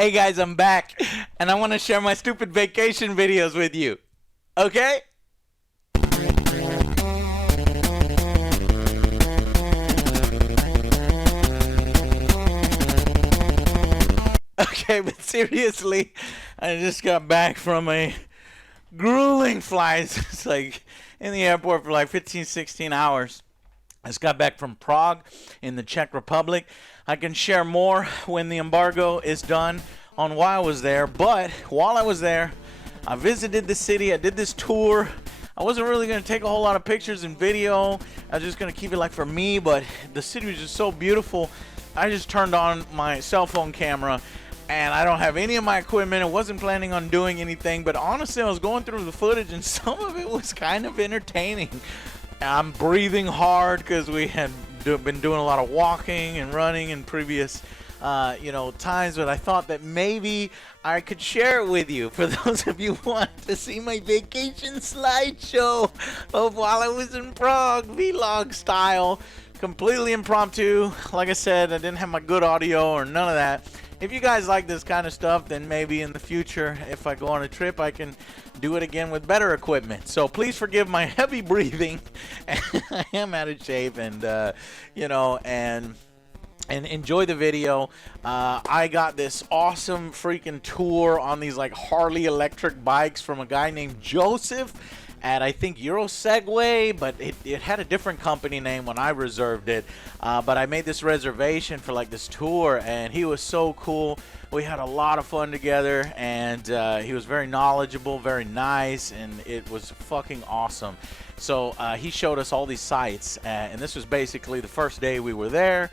Hey guys, I'm back, and I want to share my stupid vacation videos with you. Okay? Okay, but seriously, I just got back from a grueling flight. It's like in the airport for like 15, 16 hours. I just got back from Prague in the Czech Republic. I can share more when the embargo is done on why I was there. But while I was there, I visited the city. I did this tour. I wasn't really going to take a whole lot of pictures and video. I was just going to keep it like for me. But the city was just so beautiful. I just turned on my cell phone camera. And I don't have any of my equipment. I wasn't planning on doing anything. But honestly, I was going through the footage and some of it was kind of entertaining. I'm breathing hard because we had been doing a lot of walking and running in previous times, but I thought that maybe I could share it with you for those of you who want to see my vacation slideshow of while I was in Prague, vlog style, completely impromptu. Like I said, I didn't have my good audio or none of that. If you guys like this kind of stuff, then maybe in the future, if I go on a trip, I can do it again with better equipment. So please forgive my heavy breathing. I am out of shape, and and enjoy the video. I got this awesome freaking tour on these like Harley electric bikes from a guy named Joseph at I think Eurosegway, but it had a different company name when I reserved it. But I made this reservation for like this tour, and he was so cool. We had a lot of fun together, and he was very knowledgeable, very nice, and it was fucking awesome. So he showed us all these sites, and this was basically the first day we were there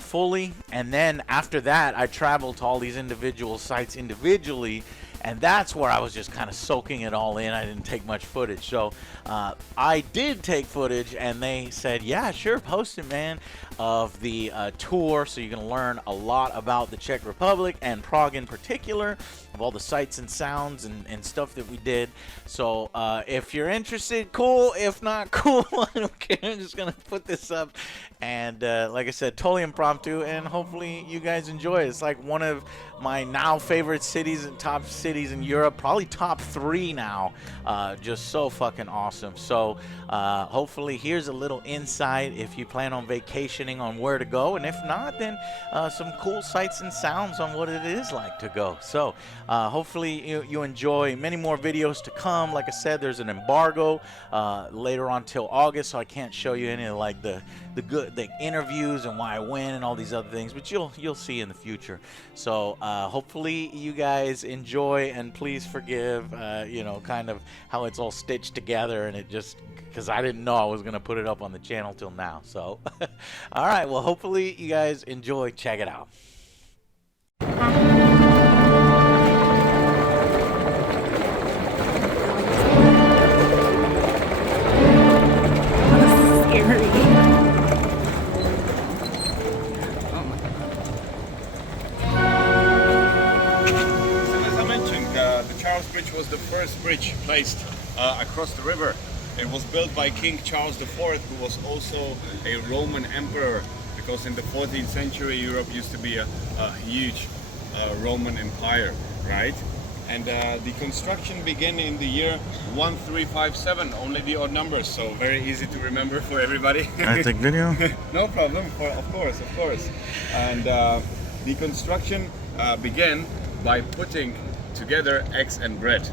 fully. And then after that, I traveled to all these individual sites individually, and that's where I was just kind of soaking it all in. I didn't take much footage. So I did take footage, and they said, yeah, sure, post it, man, of the tour. So you can learn a lot about the Czech Republic and Prague in particular, of all the sights and sounds and stuff that we did. So if you're interested, cool. If not, cool. I don't care. I'm just going to put this up. And like I said, totally impromptu, and hopefully you guys enjoy it. It's like one of my now favorite cities and top cities in Europe, probably top 3 now. Just so fucking awesome. So hopefully here's a little insight if you plan on vacationing on where to go, and if not, then some cool sights and sounds on what it is like to go. So hopefully you enjoy. Many more videos to come. Like I said, there's an embargo later on till August, so I can't show you any of like the interviews and why I win and all these other things, but you'll see in the future. So hopefully you guys enjoy, and please forgive kind of how it's all stitched together, and it just because I didn't know I was gonna put it up on the channel till now. So all right, well, hopefully you guys enjoy. Check it out. Bridge was the first bridge placed across the river. It was built by King Charles IV, who was also a Roman emperor, because in the 14th century Europe used to be a huge Roman empire, right? And the construction began in the year 1357, only the odd numbers, so very easy to remember for everybody. Can I take video? No problem, of course. And the construction began by putting together eggs and bread,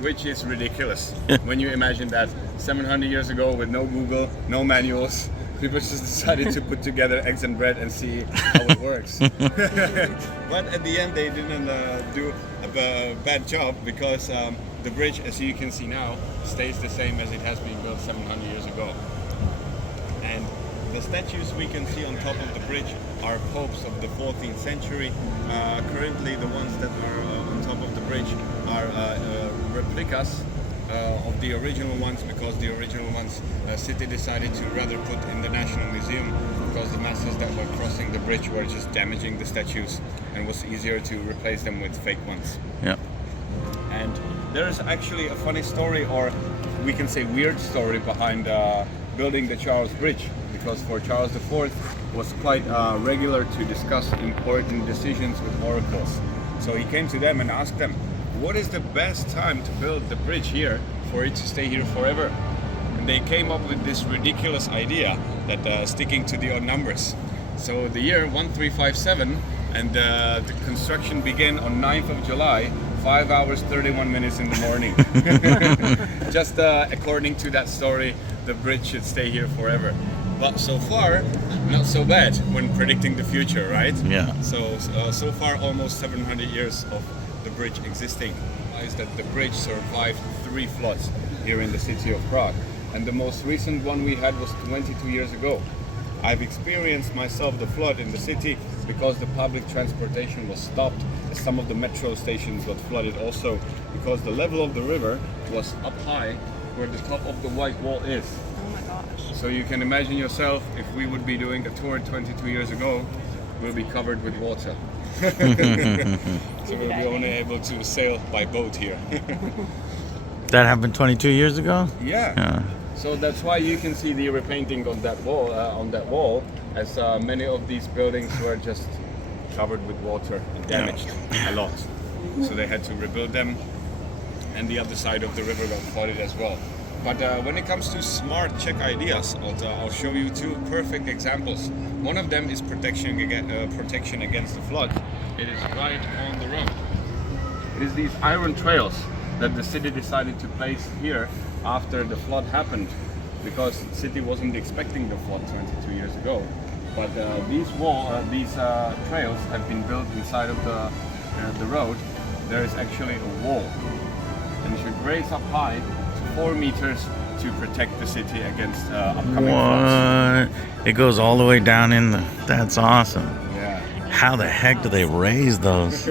which is ridiculous. When you imagine that 700 years ago, with no Google, no manuals, people just decided to put together eggs and bread and see how it works. But at the end, they didn't do a bad job, because the bridge, as you can see now, stays the same as it has been built 700 years ago. And the statues we can see on top of the bridge are popes of the 14th century. Currently, the ones that are on top of the bridge are replicas of the original ones, because the original ones city decided to rather put in the National Museum, because the masses that were crossing the bridge were just damaging the statues, and it was easier to replace them with fake ones. Yeah. And there is actually a funny story, or we can say weird story, behind building the Charles Bridge, because for Charles IV it was quite regular to discuss important decisions with oracles. So he came to them and asked them, what is the best time to build the bridge here for it to stay here forever? And they came up with this ridiculous idea that sticking to the odd numbers. So the year 1357, and the construction began on 9th of July, 5 hours 31 minutes in the morning. Just according to that story, the bridge should stay here forever. But so far, not so bad when predicting the future, right? Yeah. So far, almost 700 years of the bridge existing. Is that the bridge survived 3 floods here in the city of Prague, and the most recent one we had was 22 years ago. I've experienced myself the flood in the city because the public transportation was stopped. Some of the metro stations got flooded also because the level of the river was up high where the top of the white wall is. Oh my gosh. So you can imagine yourself, if we would be doing a tour 22 years ago, we'll be covered with water. So we'll be only able to sail by boat here. That happened 22 years ago? Yeah. So that's why you can see the repainting on that wall, as many of these buildings were just covered with water and damaged a lot. So they had to rebuild them, and the other side of the river got flooded as well. But when it comes to smart Czech ideas, I'll show you 2 perfect examples. One of them is protection against the flood. It is right on the road. It is these iron trails that the city decided to place here after the flood happened, because the city wasn't expecting the flood 22 years ago. But these trails have been built inside of the road. There is actually a wall, and it should raise up high to 4 meters to protect the city against upcoming floods. It goes all the way down in the... That's awesome. Yeah. How the heck do they raise those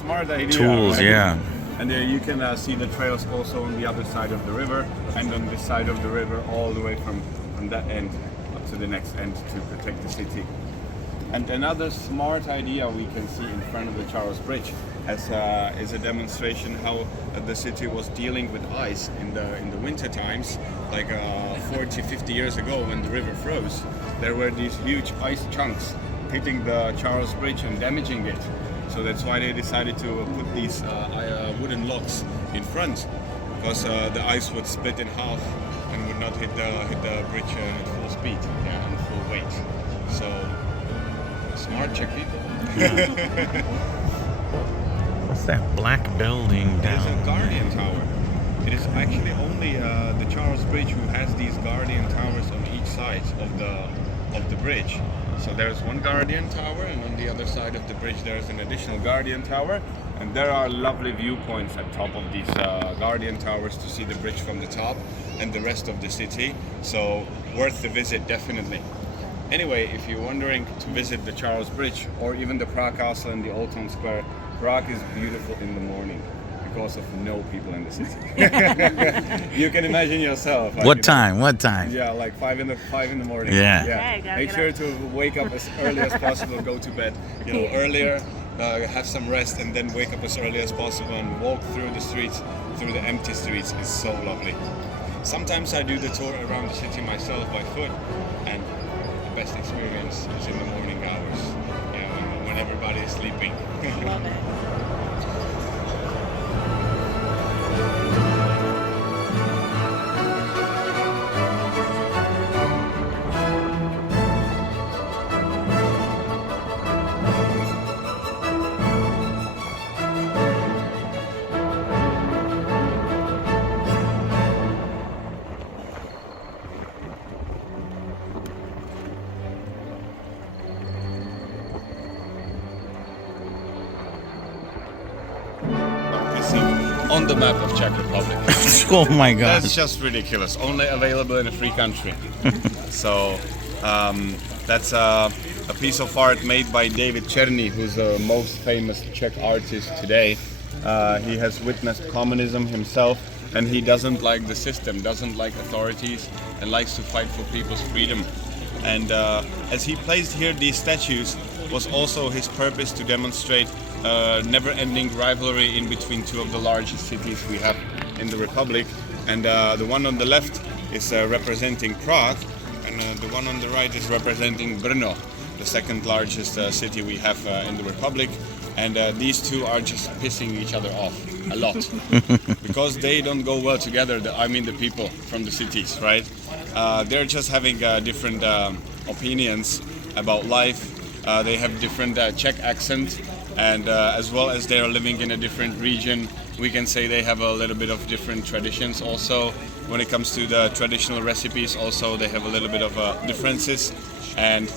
Smart idea. tools? Right? Yeah. And there you can see the trails also on the other side of the river, and on this side of the river all the way from that end up to the next end to protect the city. And another smart idea we can see in front of the Charles Bridge is a demonstration how the city was dealing with ice in the winter times, like 40-50 years ago when the river froze. There were these huge ice chunks hitting the Charles Bridge and damaging it. So that's why they decided to put these wooden locks in front, because the ice would split in half and would not hit the bridge at full speed and full weight. So smart Czech people. What's that black building It is down a guardian tower. It is actually only the Charles Bridge who has these guardian towers on each side of the bridge. So there's one guardian tower, and on the other side of the bridge there's an additional guardian tower, and there are lovely viewpoints at top of these guardian towers to see the bridge from the top and the rest of the city. So worth the visit, definitely. Anyway, if you're wondering to visit the Charles Bridge or even the Prague Castle and the Old Town Square, Prague is beautiful in the morning because of no people in the city. You can imagine yourself. What time? What time? Yeah, like 5 in the morning. Yeah. Okay, gotta Make get sure up. to wake up as early as possible. Go to bed, earlier. Have some rest, and then wake up as early as possible and walk through the streets, through the empty streets. It's so lovely. Sometimes I do the tour around the city myself by foot, and the best experience is in the morning hours. When everybody is sleeping. Love it. On the map of Czech Republic. Oh my gosh. That's just ridiculous. Only available in a free country. So that's a piece of art made by David Černý, who's the most famous Czech artist today. He has witnessed communism himself, and he doesn't like the system, doesn't like authorities, and likes to fight for people's freedom. And as he placed here these statues, was also his purpose to demonstrate never-ending rivalry in between 2 of the largest cities we have in the Republic. And the one on the left is representing Prague, and the one on the right is representing Brno, the second largest city we have in the Republic. and these two are just pissing each other off a lot because they don't go well together. I mean the people from the cities, right? They're just having different opinions about life. They have different Czech accent, and as well as they are living in a different region, we can say they have a little bit of different traditions also. When it comes to the traditional recipes also, they have a little bit of differences. And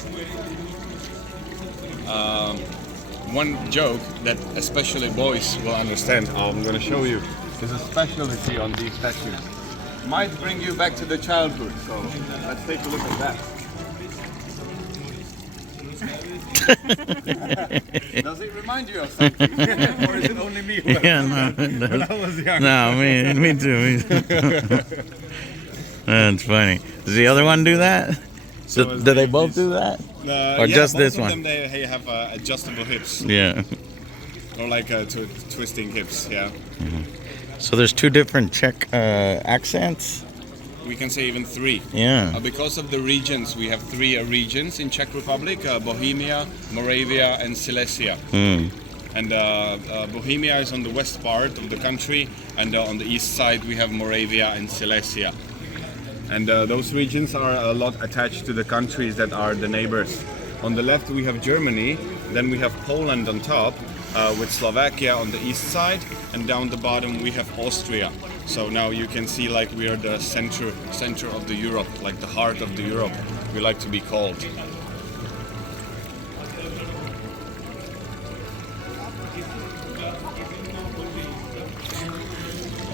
one joke that especially boys will understand, I'm going to show you, is a specialty on these statues. Might bring you back to the childhood, so let's take a look at that. Does it remind you of something? Or is it only me who Yeah, when I was young? no, me too. That's funny. Does the other one do that? So Do they both do that? Or yeah, just both this of one? them, they have adjustable hips, Yeah. or like twisting hips, yeah. So there's two different Czech accents? We can say even three. Yeah. Because of the regions, we have three regions in Czech Republic, Bohemia, Moravia and Silesia. Mm. And Bohemia is on the west part of the country, and on the east side we have Moravia and Silesia. And those regions are a lot attached to the countries that are the neighbors. On the left we have Germany, then we have Poland on top, with Slovakia on the east side, and down the bottom we have Austria. So now you can see like we are the center of the Europe, like the heart of the Europe, we like to be called.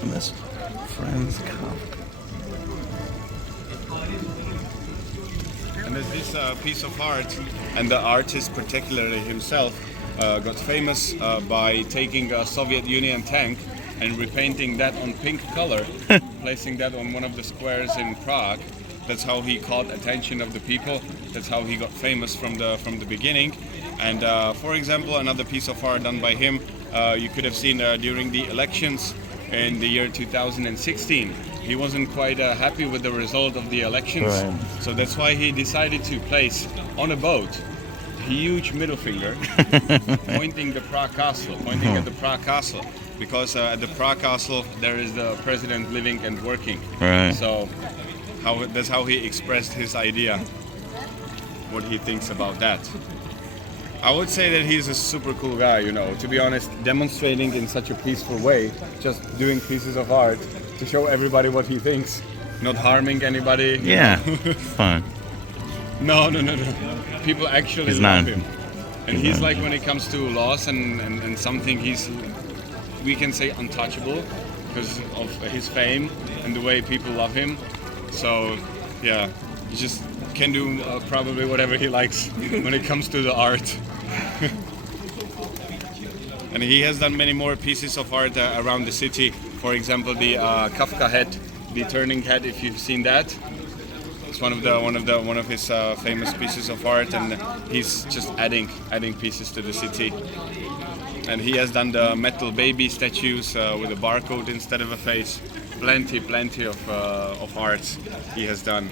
And this Friends Cup. And there's this piece of art, and the artist particularly himself got famous by taking a Soviet Union tank and repainting that on pink color, placing that on one of the squares in Prague. That's how he caught attention of the people. That's how he got famous from the beginning. And for example, another piece of art done by him, you could have seen during the elections in the year 2016. He wasn't quite happy with the result of the elections, Right. so that's why he decided to place on a boat a huge middle finger pointing at the Prague Castle, because at the Prague Castle there is the president living and working. Right. So that's how he expressed his idea, what he thinks about that. I would say that he's a super cool guy, you know, to be honest, demonstrating in such a peaceful way, just doing pieces of art to show everybody what he thinks, not harming anybody. Yeah. Fun. No. People actually He's love not. him. And he's like, when it comes to laws and something, he's, we can say, untouchable because of his fame and the way people love him. So, yeah, he just can do probably whatever he likes when it comes to the art. And he has done many more pieces of art around the city. For example, the Kafka head, the turning head, if you've seen that. It's one of his famous pieces of art, and he's just adding pieces to the city. And he has done the metal baby statues with a barcode instead of a face. Plenty of arts he has done.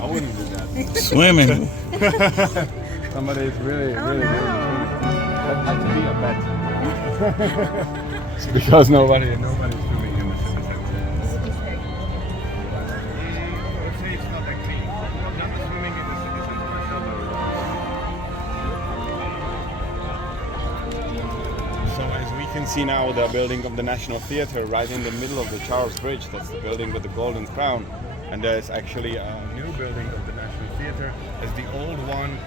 I wouldn't do that. Swimming. Somebody is really good. That had to be a bet. It's because nobody's swimming in the city center. Let's say it's not that clean. Never swimming in the city center myself. So as we can see now, the building of the National Theatre right in the middle of the Charles Bridge. That's the building with the golden crown. And there's actually a new building of the National Theatre, as the old one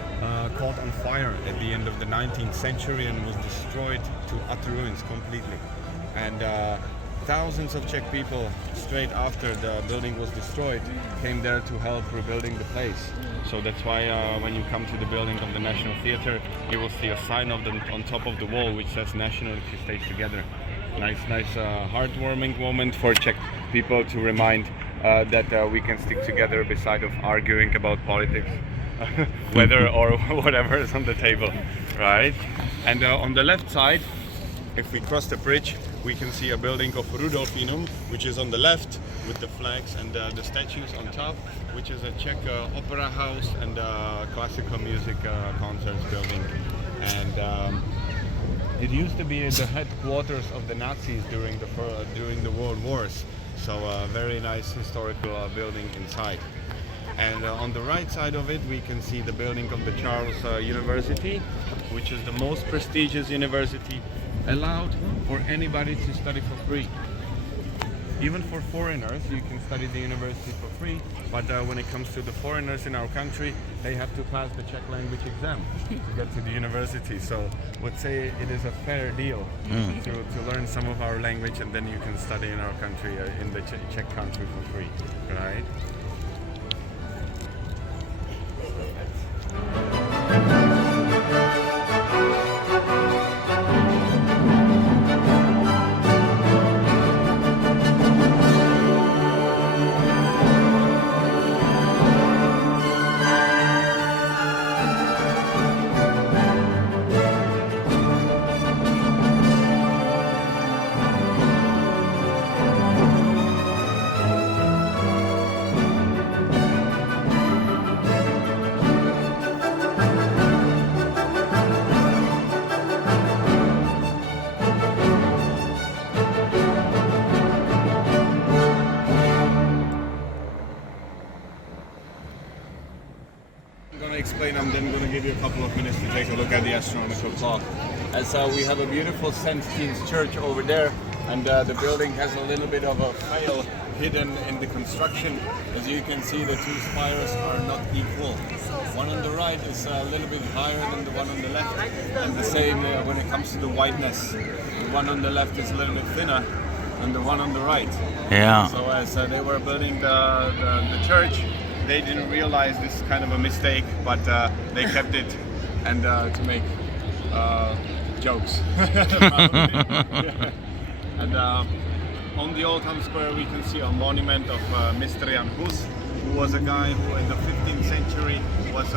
caught on fire at the end of the 19th century and was destroyed to utter ruins completely. And thousands of Czech people, straight after the building was destroyed, came there to help rebuilding the place. So that's why when you come to the building of the National Theatre, you will see a sign of them on top of the wall which says Nationality Stays Together. Nice heartwarming moment for Czech people to remind that we can stick together beside of arguing about politics, whether or whatever is on the table, right? And on the left side, if we cross the bridge, we can see a building of Rudolfinum, which is on the left with the flags and the statues on top, which is a Czech opera house and classical music concerts building. And it used to be the headquarters of the Nazis during the World Wars. So a very nice historical building inside. And on the right side of it, we can see the building of the Charles University, which is the most prestigious university allowed for anybody to study for free. Even for foreigners, you can study the university for free, but when it comes to the foreigners in our country, they have to pass the Czech language exam to get to the university. So I would say it is a fair deal to learn some of our language, and then you can study in our country, in the Czech country for free, right? Explain, I'm then going to give you a couple of minutes to take a look at the astronomical clock. As we have a beautiful St. Stephen's Church over there, and the building has a little bit of a fail hidden in the construction. As you can see, the two spires are not equal. One on the right is a little bit higher than the one on the left, and the same when it comes to the whiteness. The one on the left is a little bit thinner than the one on the right. Yeah. So as they were building the church, they didn't realize this is kind of a mistake, but they kept it and to make jokes. Yeah. And on the Old Town Square we can see a monument of Mr. Jan Hus, who was a guy who in the 15th century was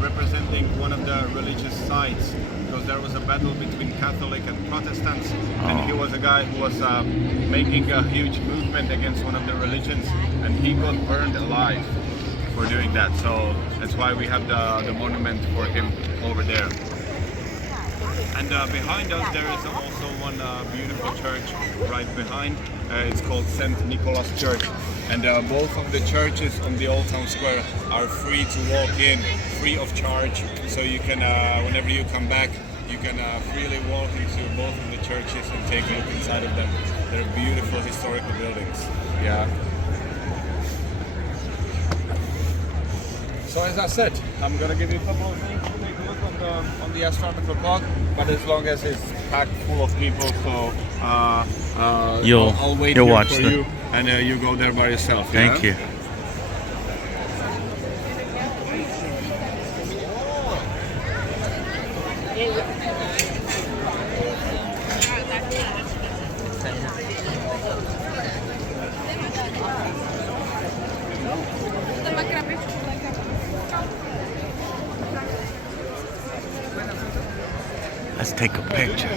representing one of the religious sides, because there was a battle between Catholic and Protestants, and he was a guy who was making a huge movement against one of the religions, and he got burned alive for doing that. So that's why we have the monument for him over there. And behind us there is also one beautiful church right behind. It's called St. Nicholas Church. And both of the churches on the Old Town Square are free to walk in, free of charge. So you can, whenever you come back, you can freely walk into both of the churches and take a look inside of them. They're beautiful historical buildings. Yeah. So as I said, I'm gonna give you a couple of things to take a look on the astronomical clock, but as long as it's packed full of people, so I'll wait you'll here watch for you, and you go there by yourself. Thank you. Let's take a picture.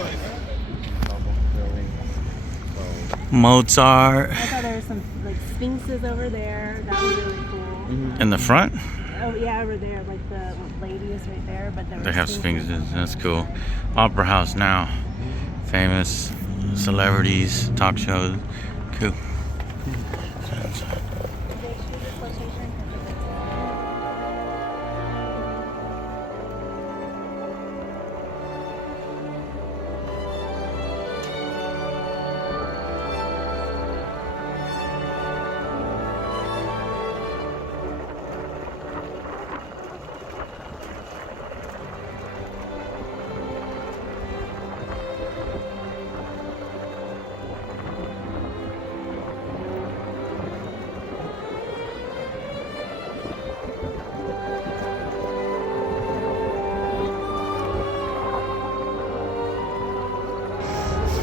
Mozart. I thought there were some like sphinxes over there. That was really cool. In the front? Oh yeah, over there, like the lady is right there, but there They were have sphinxes. That's cool. Opera House now. Famous celebrities, talk shows. Cool.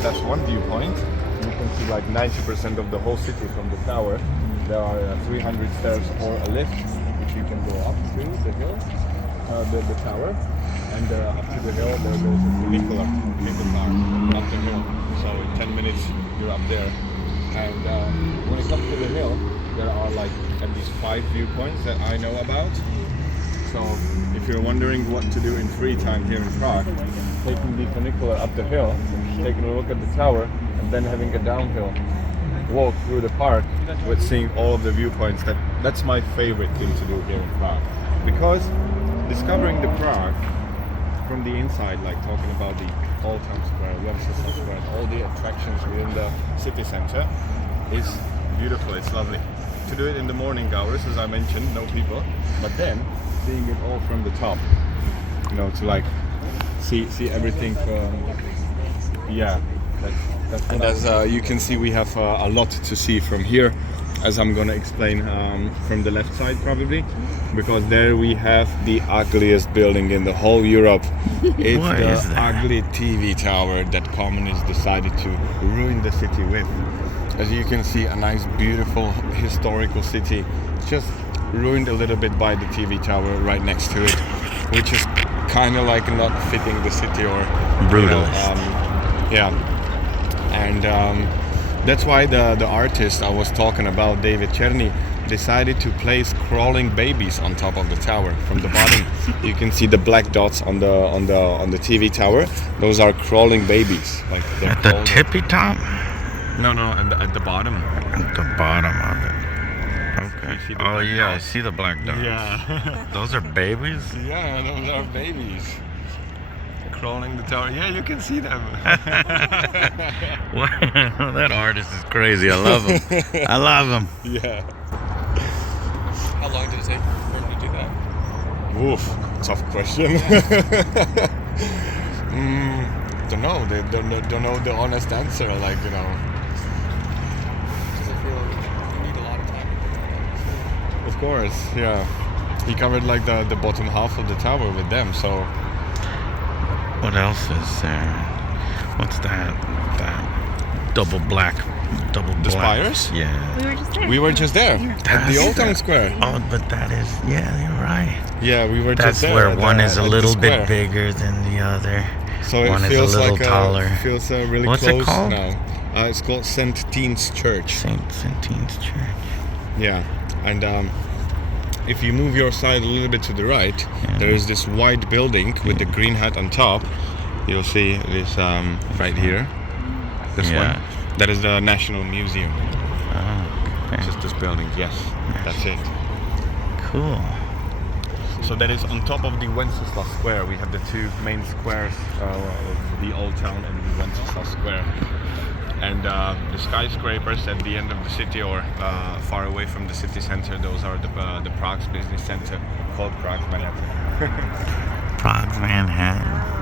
That's one viewpoint. You can see like 90% of the whole city from the tower. There are 300 stairs or a lift, which you can go up to the hill. the tower, and up to the hill there goes a funicular cable car up the hill. So in 10 minutes you're up there. And when it comes to the hill, there are like at least 5 viewpoints that I know about. So if you're wondering what to do in free time here in Prague, taking the funicular up the hill, taking a look at the tower, and then having a downhill walk through the park with seeing all of the viewpoints, that's my favorite thing to do here in Prague. Because discovering the Prague from the inside, like talking about the Old Town Square, Wenceslas Square, and all the attractions within the city center is beautiful, it's lovely. To do it in the morning hours, as I mentioned, no people, but then seeing it all from the top, you know, to like see everything from, yeah, and as you can see, we have a lot to see from here, as I'm gonna explain from the left side probably, because there we have the ugliest building in the whole Europe. It's the ugly TV tower that communists decided to ruin the city with. As you can see, a nice, beautiful, historical city, just ruined a little bit by the TV tower right next to it, which is kind of like not fitting the city or brutalist. Yeah, and that's why the artist I was talking about, David Černý, decided to place crawling babies on top of the tower from the bottom. You can see the black dots on the TV tower. Those are crawling babies. Like at the tippy top? No, at the bottom. At the bottom of it. Okay. Oh yeah, I see the black dots. Yeah. Those are babies? Yeah, those are babies. Crawling the tower. Yeah, you can see them. Wow, that artist is crazy. I love him. I love him. Yeah. How long did it take for him to do that? Oof, tough question. Don't know. They don't know the honest answer. Like, you know. Does it feel like you need a lot of time? Of course, yeah. He covered like the bottom half of the tower with them. So. What else is there? What's that? That double black. The spires? Yeah. We were just there. We were just there at the Old Town Square. Oh, but that is, yeah, you're right. Yeah, we were That's just there. where one is a little bit square. bigger than the other. So one it is feels a little like taller. Feels really What's close it called? now. It's called St. Teen's Church. St. Teen's Church. Yeah, and if you move your side a little bit to the right, there is this white building with the green hat on top. You'll see this right here. This one. That is the National Museum. Oh, okay. Just this building. Yes, that's it. Cool. So that is on top of the Wenceslas Square. We have the two main squares, the Old Town and the Wenceslas Square. And the skyscrapers at the end of the city or far away from the city center, those are the Prague's business center called Prague's Manhattan. Prague's Manhattan.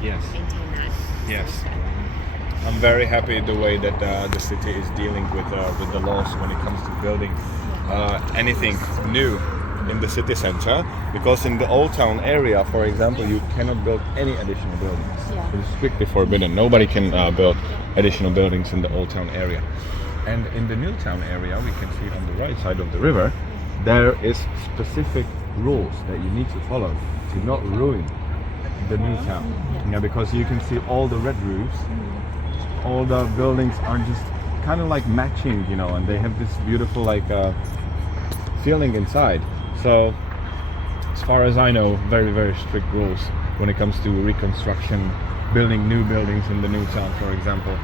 Yes. Yes. I'm very happy the way that the city is dealing with the laws when it comes to building anything new in the city center, because in the Old Town area, for example, you cannot build any additional buildings. Yeah. It is strictly forbidden. Nobody can build additional buildings in the Old Town area. And in the New Town area, we can see on the right side of the river, there is specific rules that you need to follow to not ruin the New Town. Yeah, because you can see all the red roofs, all the buildings are just kind of like matching, you know, and they have this beautiful like feeling inside. So as far as I know, very, very strict rules when it comes to reconstruction, building new buildings in the New Town, for example.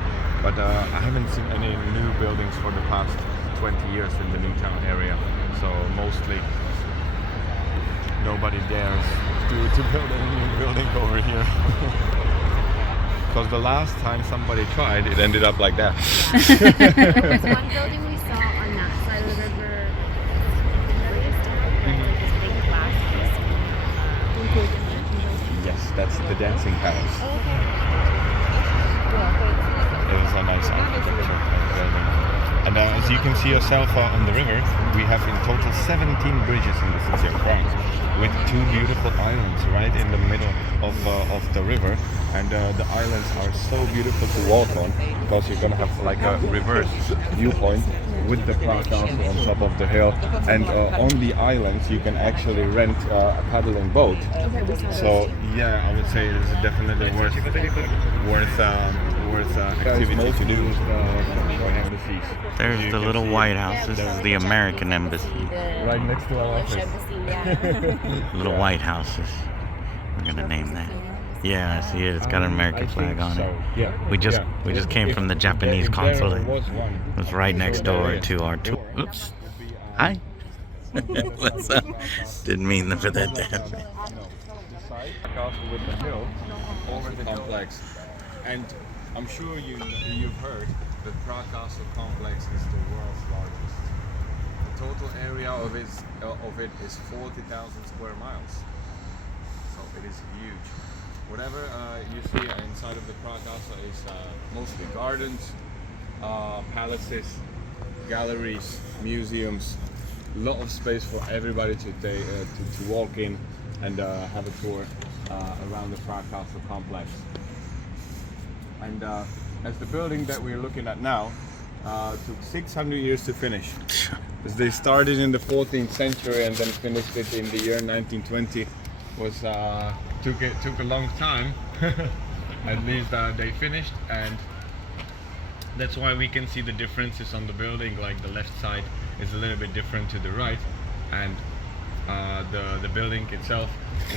But I haven't seen any new buildings for the past 20 years in the New Town area. So mostly nobody dares to build any new building over here. Because the last time somebody tried, it ended up like that. There was one building we saw on that side of the river. This big glass piece. Yes, that's the Dancing Palace. It was a nice architecture building. And as you can see yourself on the river, we have in total 17 bridges in the city of Prague, with two beautiful islands right in the middle of the river. and the islands are so beautiful to walk on because you're gonna have like a reverse viewpoint with the Prague Castle on top of the hill, and on the islands you can actually rent a paddling boat. So yeah, I would say it is definitely worth activity to do. There's the little White House. This is the American Embassy. Right next to our office. Little White Houses. We're gonna name that. Yeah, I see it. It's got an American flag on it. Yeah. We just came from the Japanese consulate. There was one. It was right next door to our tour. Oops. Hi. What's up? Didn't mean for that to happen. The castle with the hill over the complex, and I'm sure you've heard that Prague Castle complex is the world's largest. The total area of it is 40,000 square miles. So it is huge. Whatever you see inside of the Prague Castle is mostly gardens, palaces, galleries, museums. A lot of space for everybody to walk in and have a tour around the Prague Castle complex. And as the building that we're looking at now took 600 years to finish. As they started in the 14th century and then finished it in the year 1920, took a long time. At least they finished, and that's why we can see the differences on the building. Like the left side is a little bit different to the right, and the building itself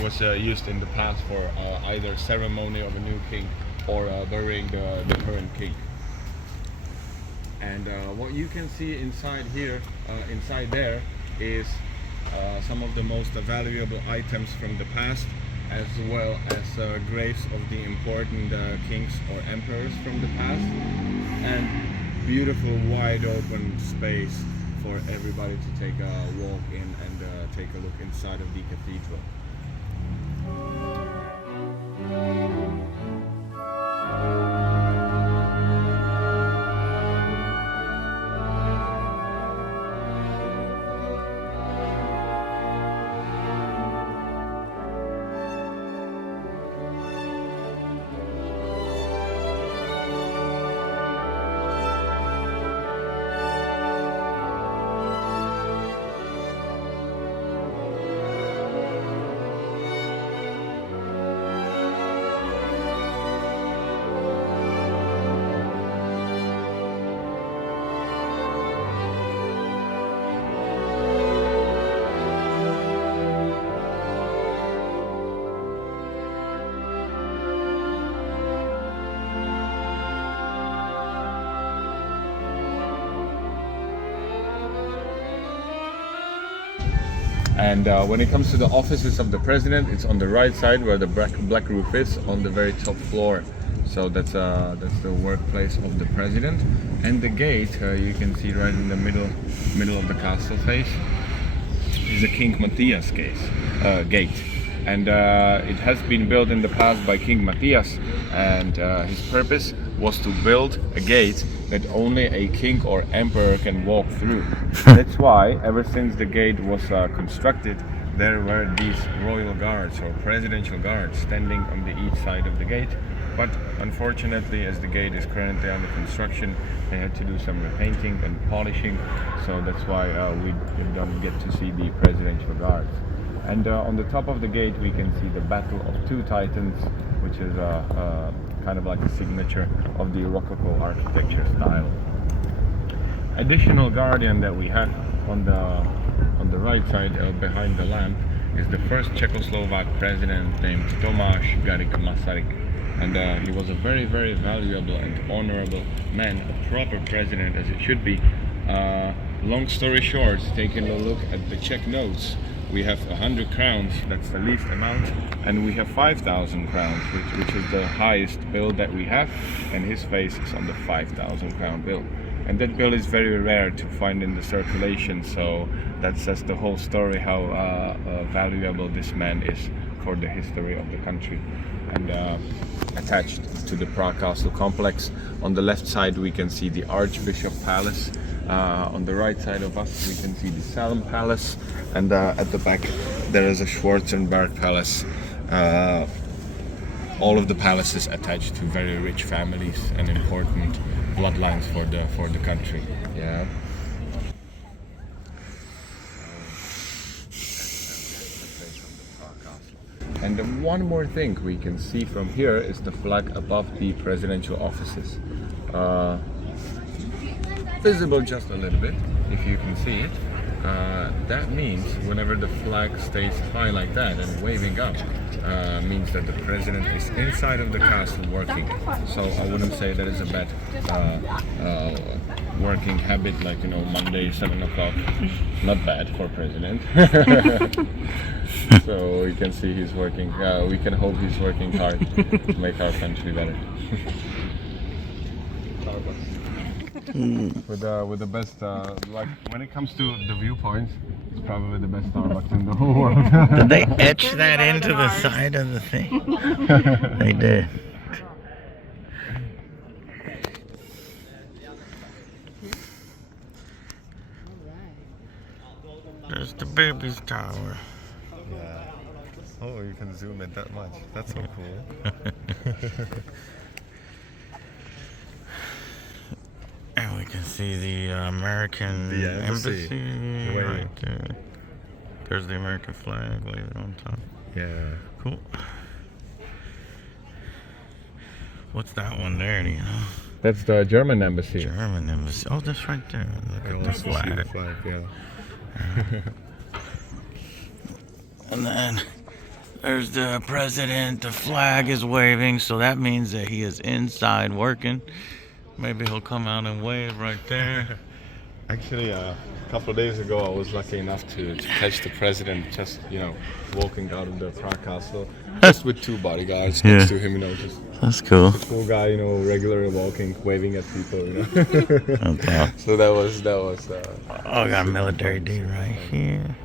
was used in the past for either ceremony of a new king or burying the current king. And what you can see inside here, inside there, is some of the most valuable items from the past, as well as graves of the important kings or emperors from the past, and beautiful wide open space for everybody to take a walk in and take a look inside of the cathedral. And when it comes to the offices of the president, it's on the right side where the black roof is, on the very top floor. So that's the workplace of the president. And the gate you can see right in the middle of the castle face is the King Matthias gate. And it has been built in the past by King Matthias, and his purpose was to build a gate that only a king or emperor can walk through. That's why ever since the gate was constructed, there were these royal guards or presidential guards standing on each side of the gate. But unfortunately, as the gate is currently under construction, they had to do some repainting and polishing, so that's why we don't get to see the presidential guards. And on the top of the gate we can see the Battle of Two Titans, which is kind of like a signature of the Rococo architecture style. Additional guardian that we have on the right side behind the lamp is the first Czechoslovak president named Tomáš Garrigue-Masaryk. And he was a very, very valuable and honorable man, a proper president as it should be. Long story short, taking a look at the Czech notes, we have 100 crowns, that's the least amount, and we have 5,000 crowns, which is the highest bill that we have, and his face is on the 5,000 crown bill. And that bill is very rare to find in the circulation, so that says the whole story how valuable this man is for the history of the country. And attached to the Prague Castle complex, on the left side we can see the Archbishop Palace. On the right side of us we can see the Salm Palace, and at the back there is a Schwarzenberg Palace. all of the palaces attached to very rich families and important bloodlines for the country. Yeah. And then one more thing we can see from here is the flag above the presidential offices. Visible just a little bit, if you can see it. That means whenever the flag stays high like that and waving up, means that the president is inside of the castle working. So I wouldn't say that is a bad working habit, like, you know, Monday 7 o'clock. Not bad for president. So we can see he's working. We can hope he's working hard to make our country better. With the best, like when it comes to the viewpoints, it's probably the best Starbucks in the whole world. Did they etch that into the side of the thing? They did. There's the baby's tower. Yeah. Oh, you can zoom in that much. That's so cool. And we can see the American embassy right there. There's the American flag laid on top. Yeah. Cool. What's that one there, do you know? That's the German embassy. German embassy. Oh, that's right there. Look at the flag. Yeah. And then there's the president. The flag is waving, so that means that he is inside working. Maybe he'll come out and wave right there. Actually, a couple of days ago, I was lucky enough to catch the president just, you know, walking out of the Prague castle, just with 2 bodyguards next to him, you know, just That's cool. a cool guy, you know, regularly walking, waving at people, you know. That's awesome. So that was. Oh, I got a military dude right here.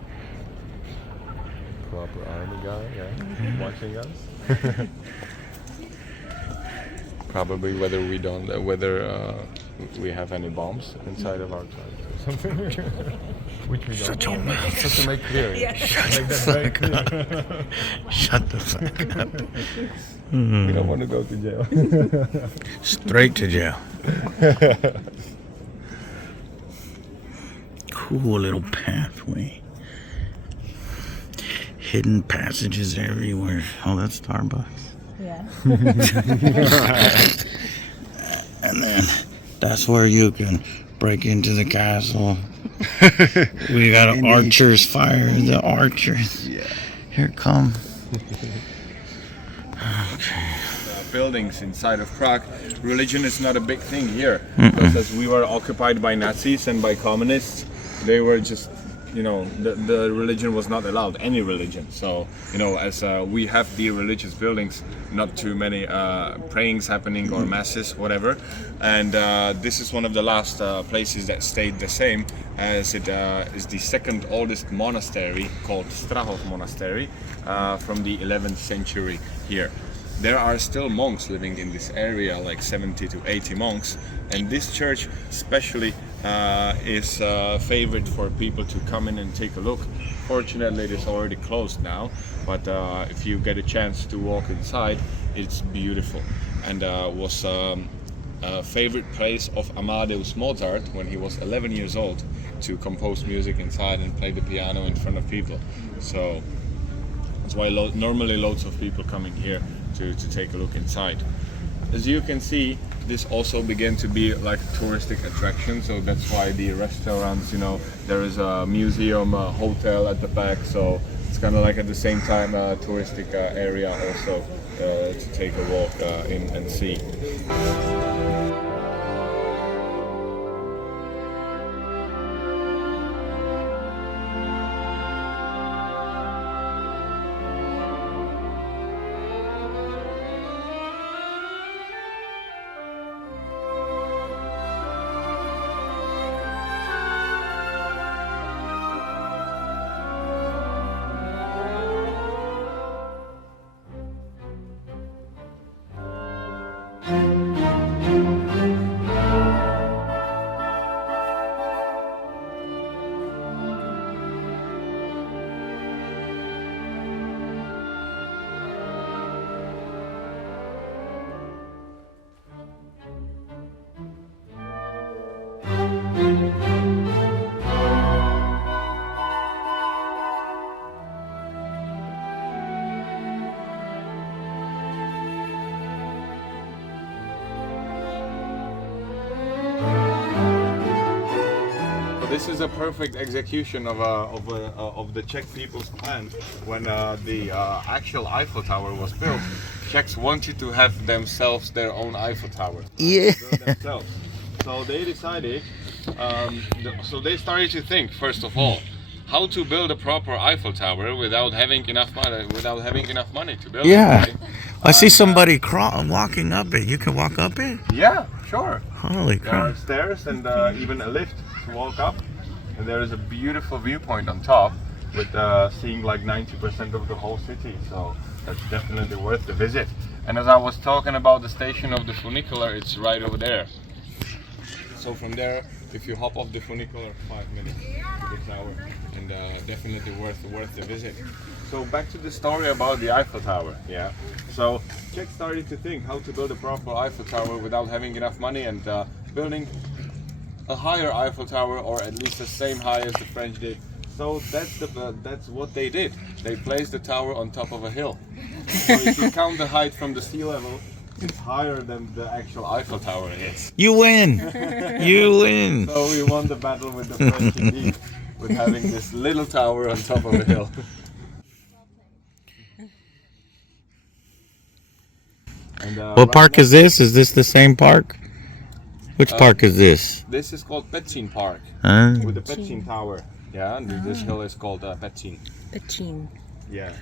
Proper army guy, yeah, watching us. Probably whether we have any bombs inside of our trucks or something. Which we don't. Shut your mouth. Just to make clear. Shut the fuck up. Shut the fuck up. We don't want to go to jail. Straight to jail. Cool little pathway. Hidden passages everywhere. Oh, that's Starbucks. Yeah. And then that's where you can break into the castle. We got an archers fire the archers. Yeah. Here come. Okay. Buildings inside of Prague. Religion is not a big thing here because as we were occupied by Nazis and by communists, they were just, you know, the religion was not allowed, any religion. So, you know, as we have the religious buildings, not too many prayings happening or masses, whatever. And this is one of the last places that stayed the same, as it is the second oldest monastery called Strahov Monastery from the 11th century here. There are still monks living in this area, like 70 to 80 monks, and this church especially is favorite for people to come in and take a look. Fortunately, it is already closed now, but if you get a chance to walk inside, it's beautiful, and was a favorite place of Amadeus Mozart when he was 11 years old, to compose music inside and play the piano in front of people. So that's why normally loads of people coming here to take a look inside. As you can see, this also began to be like a touristic attraction, so that's why the restaurants, you know, there is a museum, a hotel at the back, so it's kind of like at the same time a touristic area also to take a walk in and see. this is a perfect execution of the Czech people's plan when the actual Eiffel Tower was built. Czechs wanted to have themselves their own Eiffel Tower. Yeah. Build themselves. So they decided. So they started to think, first of all, how to build a proper Eiffel Tower without having enough money to build Yeah. it. I see somebody walking up it. You can walk up it? Yeah, sure. Holy There are crap. stairs and even a lift to walk up, and there is a beautiful viewpoint on top with seeing like 90% of the whole city. So that's definitely worth the visit. And as I was talking about the station of the funicular, it's right over there. So from there, if you hop off the funicular, 5 minutes to the tower, and definitely worth the visit. So back to the story about the Eiffel Tower. Yeah. So Czechs started to think how to build a proper Eiffel Tower without having enough money, and building a higher Eiffel Tower, or at least the same high as the French did. So that's what they did. They placed the tower on top of a hill. So if you count the height from the sea level, it's higher than the actual Eiffel Tower is. You win. You win. So we won the battle with the French indeed, with having this little tower on top of a hill. And, What park is this? Is this the same park? Which park is this? This is called Petřín Park, Huh? with the Petřín Tower. Yeah, and this hill is called Petřín. Petřín. Yeah.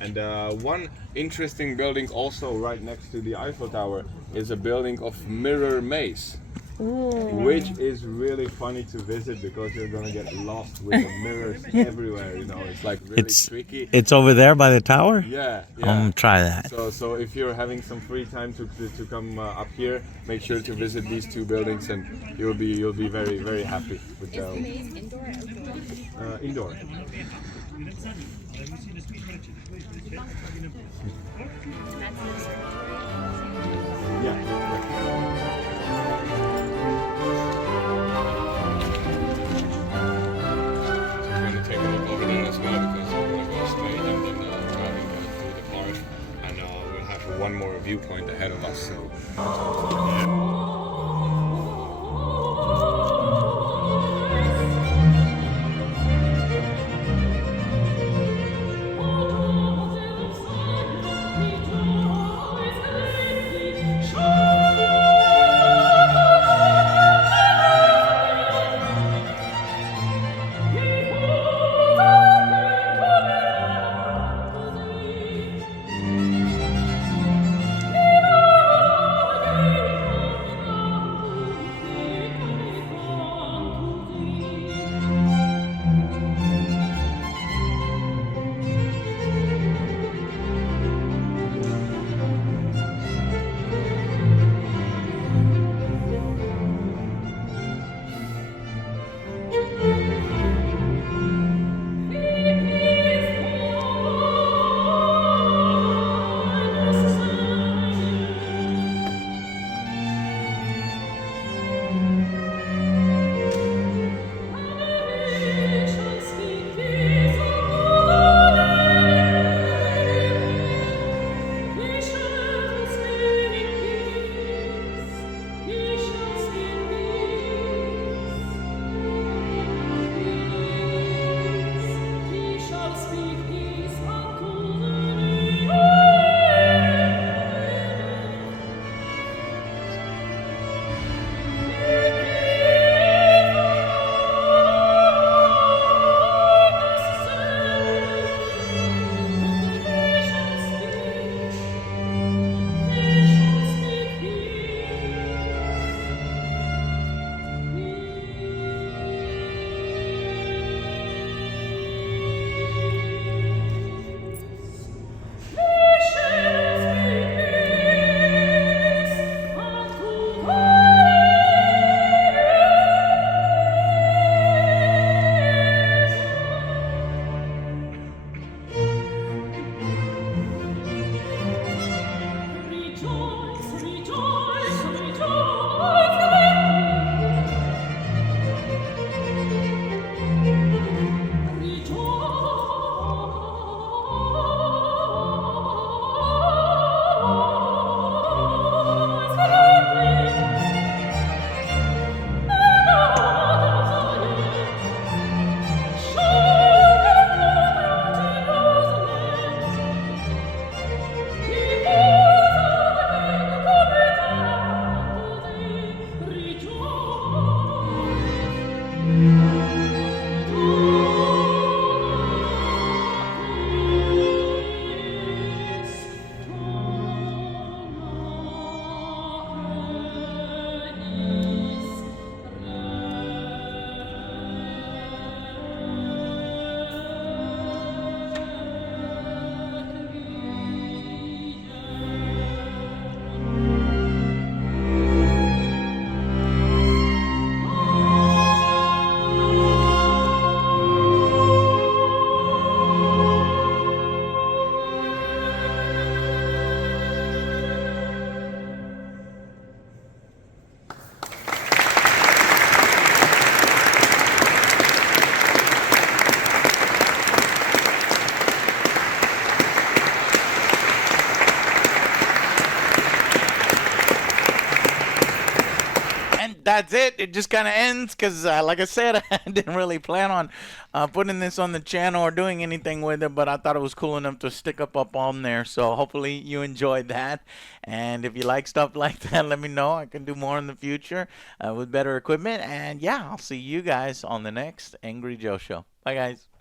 And one interesting building also right next to the Eiffel Tower is a building of mirror maze, which is really funny to visit because you're gonna get lost with the mirrors everywhere. You know, it's like really tricky. It's over there by the tower? Yeah, I'm gonna try that. So if you're having some free time to come up here, make sure to visit these two buildings, and you'll be very, very happy with the indoor. Yeah. I'm going to take a look over there as well, because I'm going to go straight and then driving through the park, and we'll have one more viewpoint ahead of us. So. that's it. It just kind of ends because, like I said, I didn't really plan on putting this on the channel or doing anything with it, but I thought it was cool enough to stick up on there. So hopefully you enjoyed that. And if you like stuff like that, let me know. I can do more in the future with better equipment. And yeah, I'll see you guys on the next Angry Joe Show. Bye, guys.